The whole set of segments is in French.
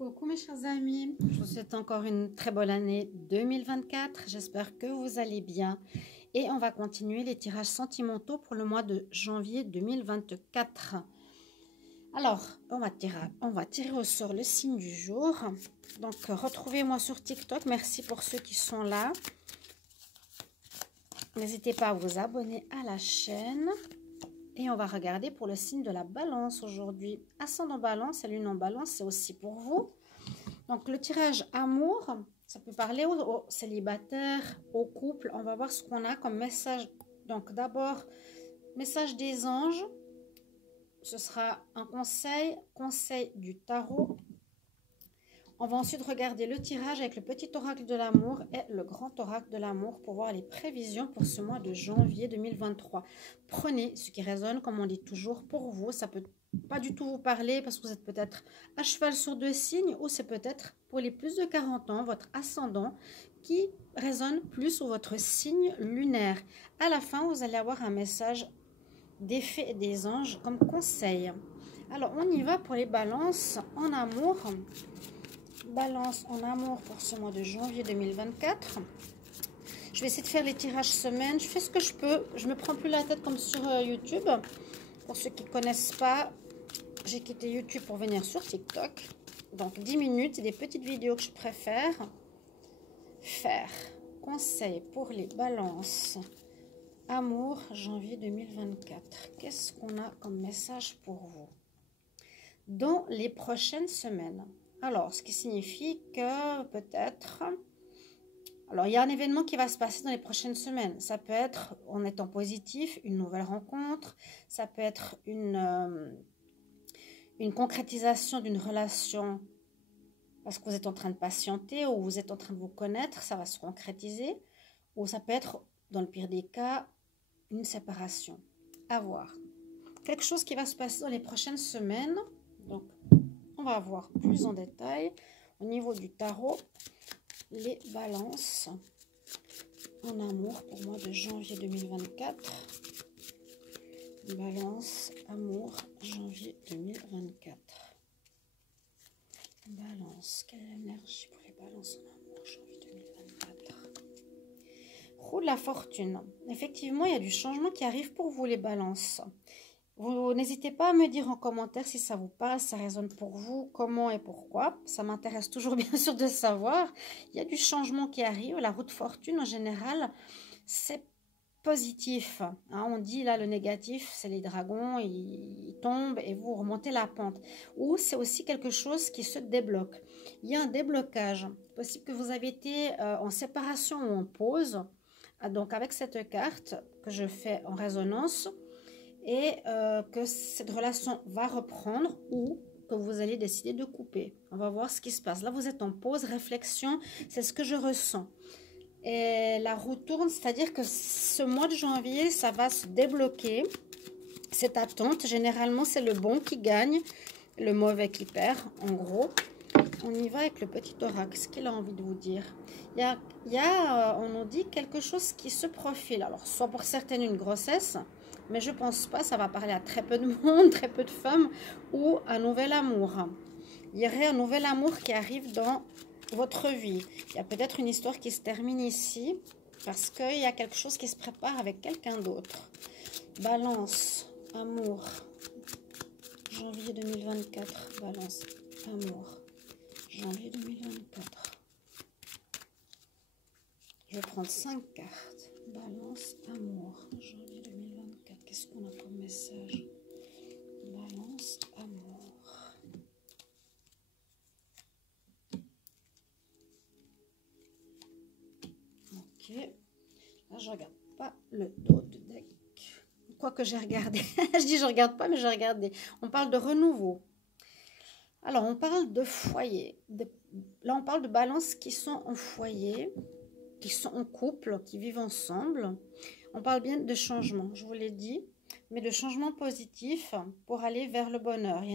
Coucou mes chers amis, je vous souhaite encore une très bonne année 2024. J'espère que vous allez bien. Et on va continuer les tirages sentimentaux pour le mois de janvier 2024. Alors, on va tirer au sort le signe du jour. Donc, retrouvez-moi sur TikTok. Merci pour ceux qui sont là. N'hésitez pas à vous abonner à la chaîne. Et on va regarder pour le signe de la balance aujourd'hui. Ascendant balance et lune en balance, c'est aussi pour vous. Donc, le tirage amour, ça peut parler aux célibataires, aux couples. On va voir ce qu'on a comme message. Donc, d'abord, message des anges. Ce sera un conseil du tarot. On va ensuite regarder le tirage avec le petit oracle de l'amour et le grand oracle de l'amour pour voir les prévisions pour ce mois de janvier 2023. Prenez ce qui résonne, comme on dit toujours, pour vous. Ça peut pas du tout vous parler parce que vous êtes peut-être à cheval sur deux signes ou c'est peut-être pour les plus de 40 ans, votre ascendant qui résonne plus sur votre signe lunaire. À la fin, vous allez avoir un message des fées et des anges comme conseil. Alors, on y va pour les balances en amour. Balance en amour pour ce mois de janvier 2024. Je vais essayer de faire les tirages semaine. Je fais ce que je peux. Je me prends plus la tête comme sur YouTube. Pour ceux qui ne connaissent pas, j'ai quitté YouTube pour venir sur TikTok. Donc 10 minutes, c'est des petites vidéos que je préfère faire. Conseil pour les balances. Amour, janvier 2024. Qu'est-ce qu'on a comme message pour vous dans les prochaines semaines? Alors, ce qui signifie que peut-être... Alors, il y a un événement qui va se passer dans les prochaines semaines. Ça peut être, en étant positif, une nouvelle rencontre. Ça peut être une concrétisation d'une relation parce que vous êtes en train de patienter ou vous êtes en train de vous connaître. Ça va se concrétiser. Ou ça peut être, dans le pire des cas, une séparation. À voir. Quelque chose qui va se passer dans les prochaines semaines. Donc, on va voir plus en détail au niveau du tarot les balances en amour pour le mois de janvier 2024. Balance amour janvier 2024. Balance, quelle est l'énergie pour les balances en amour janvier 2024? Roue de la fortune. Effectivement, il y a du changement qui arrive pour vous les balances. Vous n'hésitez pas à me dire en commentaire si ça vous parle, ça résonne pour vous, comment et pourquoi. Ça m'intéresse toujours bien sûr de savoir. Il y a du changement qui arrive. La roue de fortune en général, c'est positif. Hein, on dit là le négatif, c'est les dragons, ils tombent et vous remontez la pente. Ou c'est aussi quelque chose qui se débloque. Il y a un déblocage. C'est possible que vous avez été en séparation ou en pause. Donc avec cette carte que je fais en résonance, et que cette relation va reprendre ou que vous allez décider de couper. On va voir ce qui se passe. Là, vous êtes en pause, réflexion, c'est ce que je ressens. Et la roue tourne, c'est-à-dire que ce mois de janvier, ça va se débloquer. Cette attente, généralement, c'est le bon qui gagne, le mauvais qui perd, en gros. On y va avec le petit oracle, ce qu'il a envie de vous dire. Il y a on nous dit quelque chose qui se profile. Alors, soit pour certaines une grossesse, mais je pense pas, ça va parler à très peu de monde, très peu de femmes, ou un nouvel amour. Il y aurait un nouvel amour qui arrive dans votre vie. Il y a peut-être une histoire qui se termine ici, parce qu'il y a quelque chose qui se prépare avec quelqu'un d'autre. Balance, amour, janvier 2024, balance, amour, janvier 2024. Je vais prendre 5 cartes. Balance, amour, janvier 2024. Qu'est-ce qu'on a comme message? Balance, amour. Ok. Là, je regarde pas le dos de deck. Quoique j'ai regardé. Je dis je regarde pas, mais j'ai regardé. On parle de renouveau. Alors, on parle de foyer. Là, on parle de balances qui sont en foyer, qui sont en couple, qui vivent ensemble. On parle bien de changement, je vous l'ai dit, mais de changement positif pour aller vers le bonheur. Il y a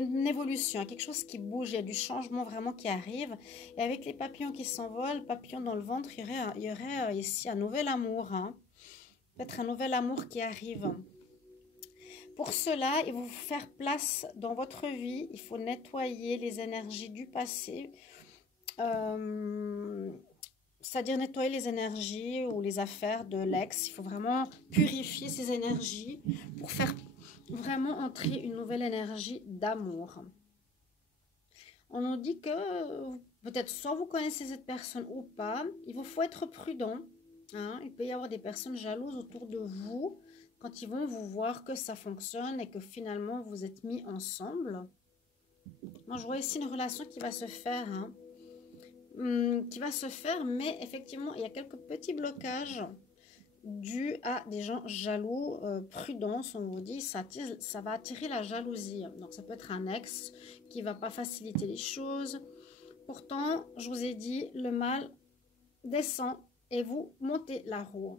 une évolution, quelque chose qui bouge, il y a du changement vraiment qui arrive. Et avec les papillons qui s'envolent, papillons dans le ventre, il y aurait ici un nouvel amour. Hein. Peut-être un nouvel amour qui arrive. pour cela, il faut faire place dans votre vie. Il faut nettoyer les énergies du passé. C'est-à-dire nettoyer les énergies ou les affaires de l'ex. Il faut vraiment purifier ces énergies pour faire vraiment entrer une nouvelle énergie d'amour. On nous dit que peut-être soit vous connaissez cette personne ou pas. Il vous faut être prudent. Hein. Il peut y avoir des personnes jalouses autour de vous quand ils vont vous voir que ça fonctionne et que finalement vous êtes mis ensemble. Moi, je vois ici une relation qui va se faire. Hein. Qui va se faire, mais effectivement, il y a quelques petits blocages dus à des gens jaloux. Prudence, on vous dit, ça va attirer la jalousie. Donc, ça peut être un ex qui ne va pas faciliter les choses. Pourtant, je vous ai dit, le mal descend et vous montez la roue.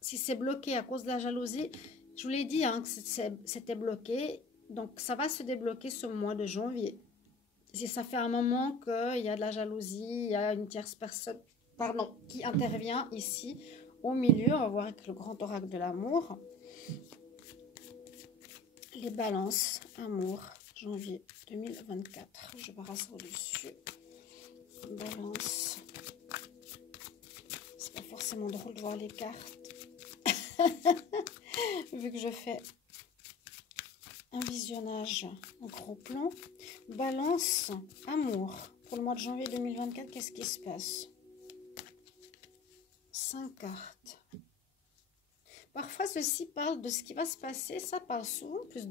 Si c'est bloqué à cause de la jalousie, je vous l'ai dit hein, que c'était bloqué. Donc, ça va se débloquer ce mois de janvier. Si ça fait un moment qu'il y a de la jalousie, il y a une tierce personne qui intervient ici au milieu, on va voir avec le grand oracle de l'amour. Les balances, amour, janvier 2024. Je brasse au-dessus. Balance. C'est pas forcément drôle de voir les cartes. Vu que je fais un visionnage en gros plan. Balance, amour. Pour le mois de janvier 2024, qu'est-ce qui se passe? 5 cartes. Parfois, ceci parle de ce qui va se passer. Ça parle souvent plus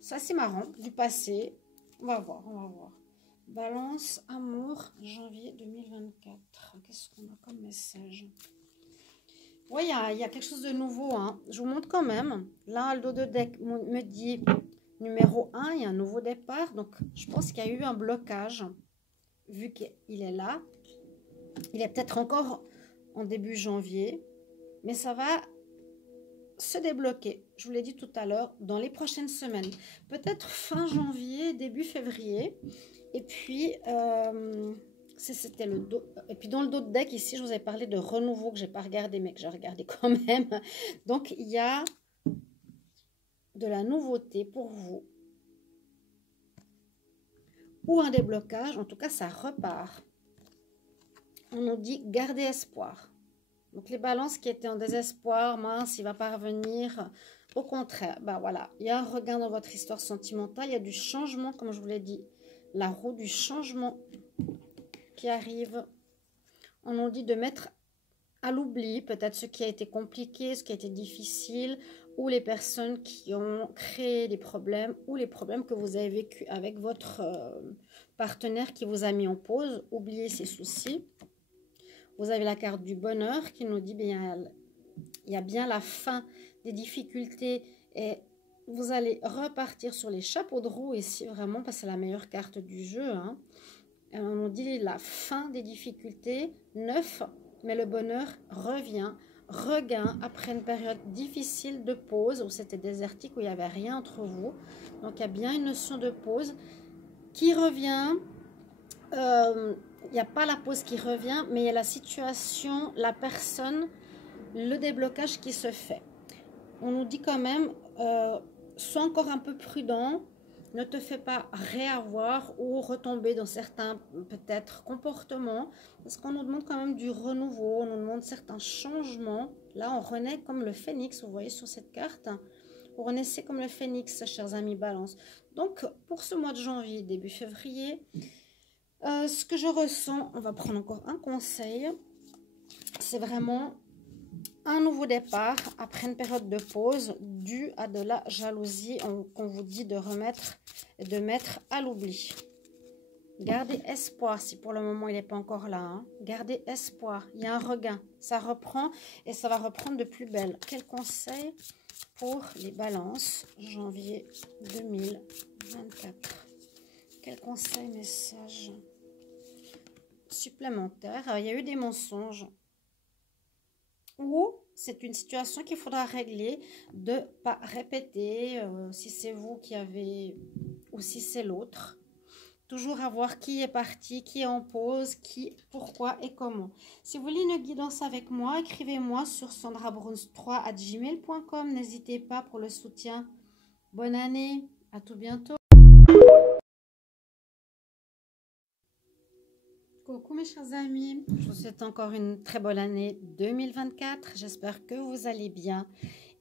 ça, c'est marrant, du passé. On va voir, on va voir. Balance, amour, janvier 2024. Qu'est-ce qu'on a comme message? Oui, il y a quelque chose de nouveau. Hein. Je vous montre quand même. Là, le dos de deck me dit numéro 1, il y a un nouveau départ. Donc, je pense qu'il y a eu un blocage. Vu qu'il est là. Il est peut-être encore en début janvier. Mais ça va se débloquer. Je vous l'ai dit tout à l'heure, dans les prochaines semaines. Peut-être fin janvier, début février. Et puis... c'était le dos. Et puis dans le dos de deck, ici, je vous ai parlé de renouveau que je n'ai pas regardé, mais que j'ai regardé quand même. Donc, il y a de la nouveauté pour vous. Ou un déblocage. En tout cas, ça repart. On nous dit garder espoir. Donc, les balances qui étaient en désespoir, mince, il ne va pas revenir. Au contraire, ben voilà, il y a un regain dans votre histoire sentimentale. Il y a du changement, comme je vous l'ai dit. La roue du changement qui arrive. On nous dit de mettre à l'oubli peut-être ce qui a été compliqué, ce qui a été difficile, ou les personnes qui ont créé des problèmes, ou les problèmes que vous avez vécu avec votre partenaire qui vous a mis en pause. Oubliez ces soucis. Vous avez la carte du bonheur qui nous dit bien, il y a bien la fin des difficultés et vous allez repartir sur les chapeaux de roue ici vraiment parce que c'est la meilleure carte du jeu. Hein. On nous dit la fin des difficultés, 9, mais le bonheur revient, regain après une période difficile de pause où c'était désertique, où il n'y avait rien entre vous. Donc il y a bien une notion de pause qui revient. Il n'y a pas la pause qui revient, mais il y a la situation, la personne, le déblocage qui se fait. On nous dit quand même, sois encore un peu prudent. Ne te fais pas réavoir ou retomber dans certains peut-être comportements parce qu'on nous demande quand même du renouveau, on nous demande certains changements. Là, on renaît comme le phénix, vous voyez sur cette carte. Vous renaissez comme le phénix, chers amis Balance. Donc, pour ce mois de janvier, début février, ce que je ressens, on va prendre encore un conseil, c'est vraiment... un nouveau départ après une période de pause due à de la jalousie qu'on vous dit de remettre et de mettre à l'oubli. Gardez espoir si pour le moment il n'est pas encore là. Hein. Gardez espoir. Il y a un regain. Ça reprend et ça va reprendre de plus belle. Quel conseil pour les balances janvier 2024? Quel conseil, message supplémentaire? Il y a eu des mensonges. Ou c'est une situation qu'il faudra régler, de ne pas répéter si c'est vous qui avez ou si c'est l'autre. Toujours à voir qui est parti, qui est en pause, qui, pourquoi et comment. Si vous voulez une guidance avec moi, écrivez-moi sur sandrabruns3@gmail.com. N'hésitez pas pour le soutien. Bonne année, à tout bientôt. Coucou mes chers amis, je vous souhaite encore une très bonne année 2024. J'espère que vous allez bien.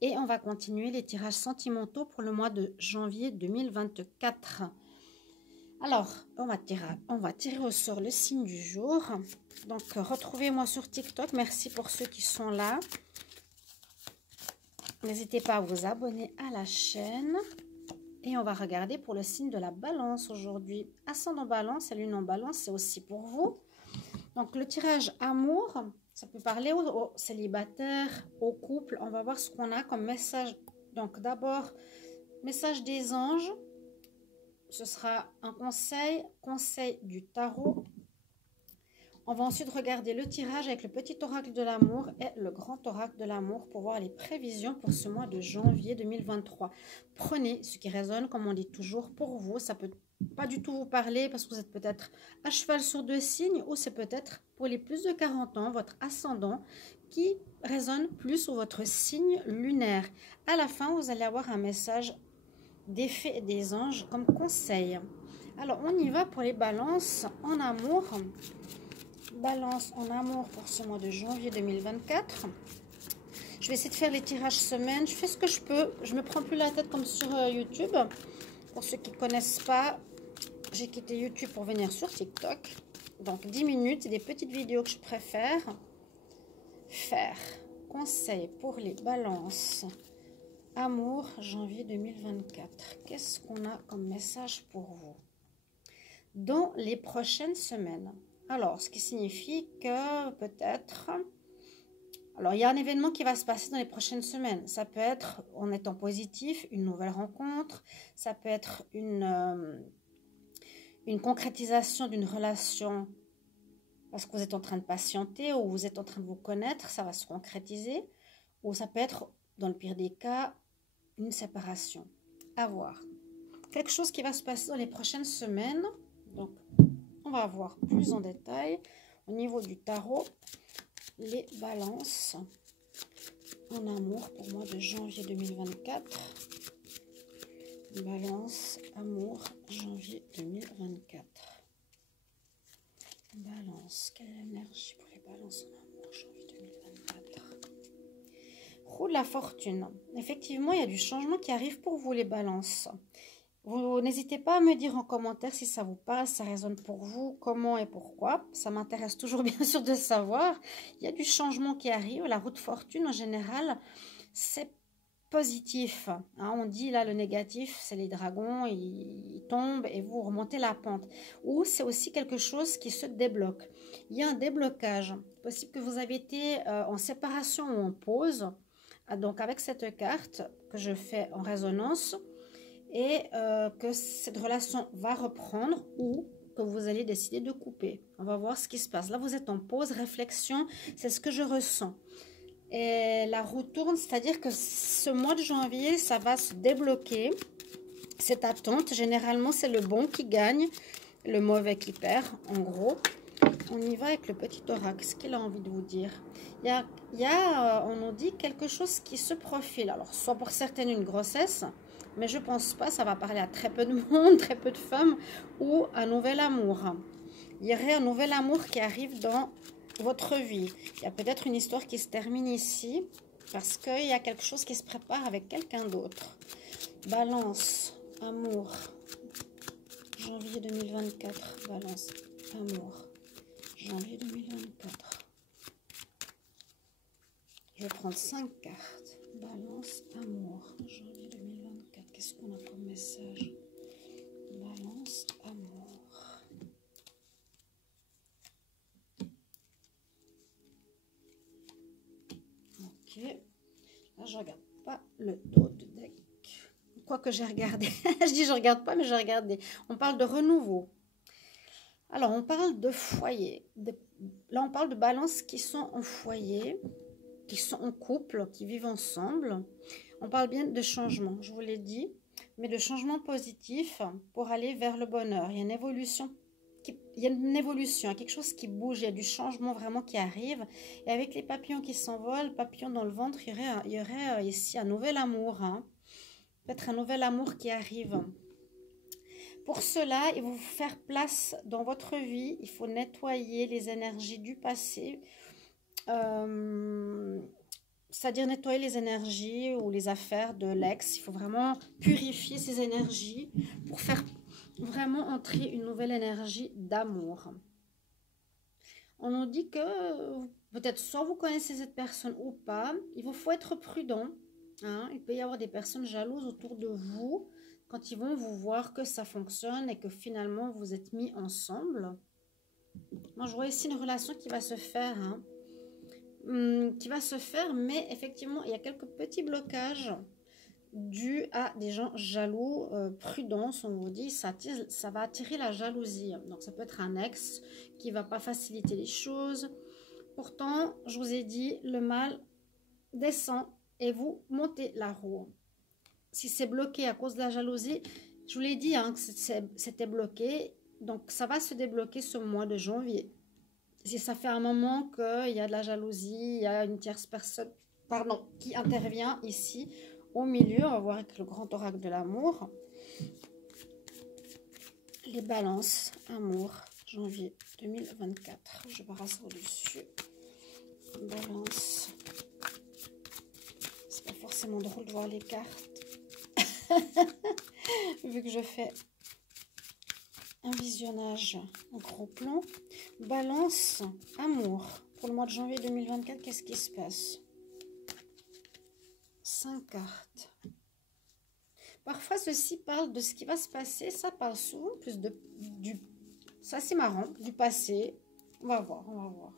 Et on va continuer les tirages sentimentaux pour le mois de janvier 2024. Alors, on va tirer au sort le signe du jour. Donc, retrouvez-moi sur TikTok. Merci pour ceux qui sont là. N'hésitez pas à vous abonner à la chaîne. Et on va regarder pour le signe de la balance aujourd'hui. Ascendant balance et lune en balance, c'est aussi pour vous. Donc, le tirage amour, ça peut parler aux célibataires, aux couples. On va voir ce qu'on a comme message. Donc, d'abord, message des anges. Ce sera un conseil du tarot. On va ensuite regarder le tirage avec le petit oracle de l'amour et le grand oracle de l'amour pour voir les prévisions pour ce mois de janvier 2023. Prenez ce qui résonne, comme on dit toujours, pour vous. Ça peut pas du tout vous parler parce que vous êtes peut-être à cheval sur 2 signes ou c'est peut-être pour les plus de 40 ans, votre ascendant qui résonne plus sur votre signe lunaire. À la fin, vous allez avoir un message des fées et des anges comme conseil. Alors, on y va pour les balances en amour. Balance en amour pour ce mois de janvier 2024. Je vais essayer de faire les tirages semaine. Je fais ce que je peux. Je me prends plus la tête comme sur YouTube. Pour ceux qui ne connaissent pas, j'ai quitté YouTube pour venir sur TikTok. Donc, 10 minutes, c'est des petites vidéos que je préfère faire. Conseil pour les balances. Amour, janvier 2024. Qu'est-ce qu'on a comme message pour vous dans les prochaines semaines? Alors, ce qui signifie que peut-être... Alors, il y a un événement qui va se passer dans les prochaines semaines. Ça peut être, en étant positif, une nouvelle rencontre. Ça peut être une concrétisation d'une relation parce que vous êtes en train de patienter ou vous êtes en train de vous connaître. Ça va se concrétiser. Ou ça peut être, dans le pire des cas, une séparation. À voir. Quelque chose qui va se passer dans les prochaines semaines. Donc, on va voir plus en détail au niveau du tarot les balances en amour pour le mois de janvier 2024. Balance amour janvier 2024. Balance, quelle est l'énergie pour les balances en amour janvier 2024? Roue de la fortune. Effectivement, il y a du changement qui arrive pour vous les balances. Vous n'hésitez pas à me dire en commentaire si ça vous parle, ça résonne pour vous, comment et pourquoi. Ça m'intéresse toujours bien sûr de savoir. Il y a du changement qui arrive. La roue de fortune en général, c'est positif. Hein, on dit là le négatif, c'est les dragons, ils tombent et vous remontez la pente. Ou c'est aussi quelque chose qui se débloque. Il y a un déblocage. Possible que vous avez été en séparation ou en pause. Donc avec cette carte que je fais en résonance et que cette relation va reprendre ou que vous allez décider de couper. On va voir ce qui se passe. Là, vous êtes en pause, réflexion, c'est ce que je ressens. Et la roue tourne, c'est-à-dire que ce mois de janvier, ça va se débloquer. Cette attente, généralement, c'est le bon qui gagne, le mauvais qui perd, en gros. On y va avec le petit oracle. Ce qu'il a envie de vous dire. On nous dit quelque chose qui se profile. Alors, soit pour certaines une grossesse, mais je pense pas. Ça va parler à très peu de monde, très peu de femmes, ou un nouvel amour. Il y aurait un nouvel amour qui arrive dans votre vie. Il y a peut-être une histoire qui se termine ici, parce qu'il y a quelque chose qui se prépare avec quelqu'un d'autre. Balance, amour, janvier 2024, balance, amour. Janvier 2024. Je vais prendre 5 cartes. Balance, amour. Janvier 2024. Qu'est-ce qu'on a comme message? Balance, amour. Ok. Là, je regarde pas le dos de deck. Quoique j'ai regardé. Je dis je regarde pas, mais j'ai regardé. On parle de renouveau. Alors, on parle de foyer. Là, on parle de balances qui sont en foyer, qui sont en couple, qui vivent ensemble. On parle bien de changement, je vous l'ai dit. mais de changements positifs pour aller vers le bonheur. Il y a une évolution. Il y a une évolution, il y a quelque chose qui bouge, il y a du changement vraiment qui arrive. Et avec les papillons qui s'envolent, papillons dans le ventre, il y aurait ici un nouvel amour. Hein. Peut-être un nouvel amour qui arrive. Pour cela, il faut vous faire place dans votre vie. Il faut nettoyer les énergies du passé. C'est-à-dire nettoyer les énergies ou les affaires de l'ex. Il faut vraiment purifier ces énergies pour faire vraiment entrer une nouvelle énergie d'amour. On nous dit que peut-être soit vous connaissez cette personne ou pas. Il vous faut être prudent. Hein. Il peut y avoir des personnes jalouses autour de vous quand ils vont vous voir que ça fonctionne et que finalement vous êtes mis ensemble. Moi, je vois ici une relation qui va se faire. Hein. Qui va se faire, mais effectivement, il y a quelques petits blocages dus à des gens jaloux. Prudence, on vous dit, ça va attirer la jalousie. Donc, ça peut être un ex qui ne va pas faciliter les choses. Pourtant, je vous ai dit, le mal descend et vous montez la roue. Si c'est bloqué à cause de la jalousie, je vous l'ai dit hein, que c'était bloqué. Donc, ça va se débloquer ce mois de janvier. Si ça fait un moment qu'il y a de la jalousie, il y a une tierce personne qui intervient ici au milieu, on va voir avec le grand oracle de l'amour. Les balances, amour, janvier 2024. Je brasse au-dessus. Balance. C'est pas forcément drôle de voir les cartes. Vu que je fais un visionnage en gros plan. Balance, amour. Pour le mois de janvier 2024, qu'est-ce qui se passe? 5 cartes. Parfois, ceci parle de ce qui va se passer. Ça parle souvent plus du... Ça, c'est marrant. Du passé. On va voir, on va voir.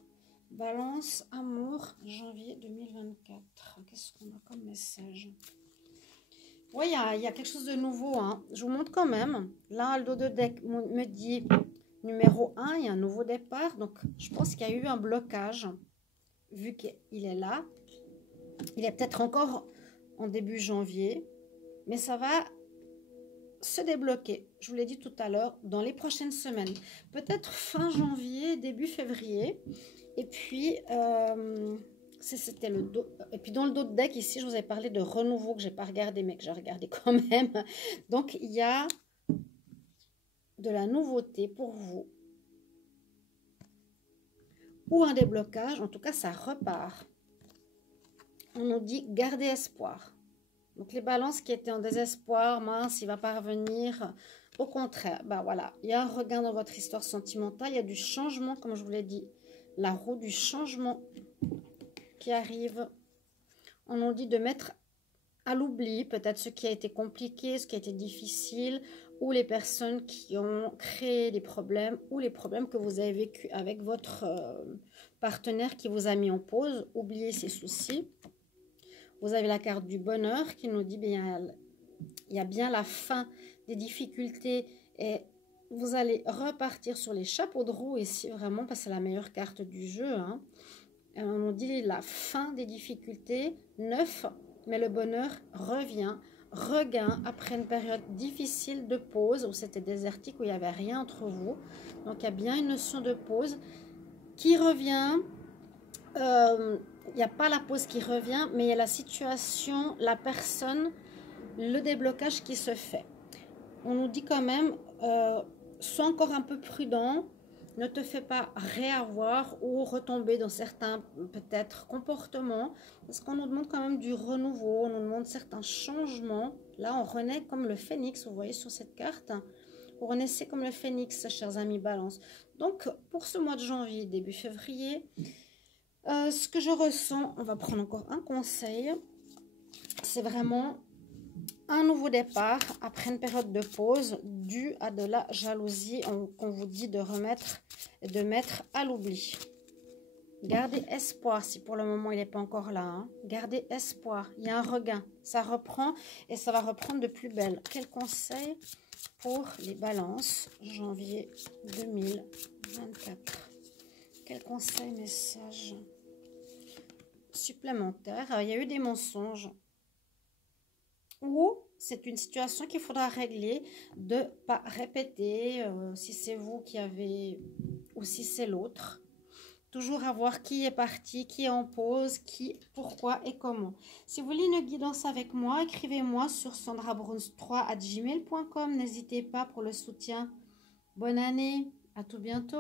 Balance, amour, janvier 2024. Qu'est-ce qu'on a comme message? Oui, il y a quelque chose de nouveau. Hein. Je vous montre quand même. Là, le dos de deck me dit numéro 1, il y a un nouveau départ. Donc, je pense qu'il y a eu un blocage. Vu qu'il est là. Il est peut-être encore en début janvier. Mais ça va se débloquer. Je vous l'ai dit tout à l'heure, dans les prochaines semaines. Peut-être fin janvier, début février. Et puis... c'était le dos. Et puis dans le dos de deck, ici, je vous ai parlé de renouveau que je n'ai pas regardé, mais que j'ai regardé quand même. Donc, il y a de la nouveauté pour vous. Ou un déblocage. En tout cas, ça repart. On nous dit garder espoir. Donc, les balances qui étaient en désespoir, mince, il ne va pas revenir. Au contraire, bah voilà, il y a un regain dans votre histoire sentimentale. Il y a du changement, comme je vous l'ai dit. La roue du changement qui arrive. On nous dit de mettre à l'oubli peut-être ce qui a été compliqué, ce qui a été difficile, ou les personnes qui ont créé des problèmes, ou les problèmes que vous avez vécu avec votre partenaire qui vous a mis en pause. Oubliez ces soucis. Vous avez la carte du bonheur qui nous dit bien, il y a bien la fin des difficultés et vous allez repartir sur les chapeaux de roue ici vraiment parce que c'est la meilleure carte du jeu. Hein. On nous dit la fin des difficultés, 9, mais le bonheur revient, regain après une période difficile de pause où c'était désertique, où il n'y avait rien entre vous. Donc il y a bien une notion de pause qui revient. Il n'y a pas la pause qui revient, mais il y a la situation, la personne, le déblocage qui se fait. On nous dit quand même, sois encore un peu prudent. Ne te fais pas réavoir ou retomber dans certains, peut-être, comportements. Parce qu'on nous demande quand même du renouveau, on nous demande certains changements. Là, on renaît comme le phénix, vous voyez sur cette carte. Vous renaissez comme le phénix, chers amis Balance. Donc, pour ce mois de janvier, début février, ce que je ressens, on va prendre encore un conseil. C'est vraiment... un nouveau départ après une période de pause due à de la jalousie qu'on vous dit de remettre et de mettre à l'oubli. Gardez espoir si pour le moment il n'est pas encore là. Hein. Gardez espoir. Il y a un regain. Ça reprend et ça va reprendre de plus belle. Quel conseil pour les balances janvier 2024? Quel conseil, message supplémentaire? Il y a eu des mensonges. ou c'est une situation qu'il faudra régler, de ne pas répéter si c'est vous qui avez ou si c'est l'autre. Toujours à voir qui est parti, qui est en pause, qui, pourquoi et comment. Si vous voulez une guidance avec moi, écrivez-moi sur sandrabruns3@gmail.com. N'hésitez pas pour le soutien. Bonne année, à tout bientôt.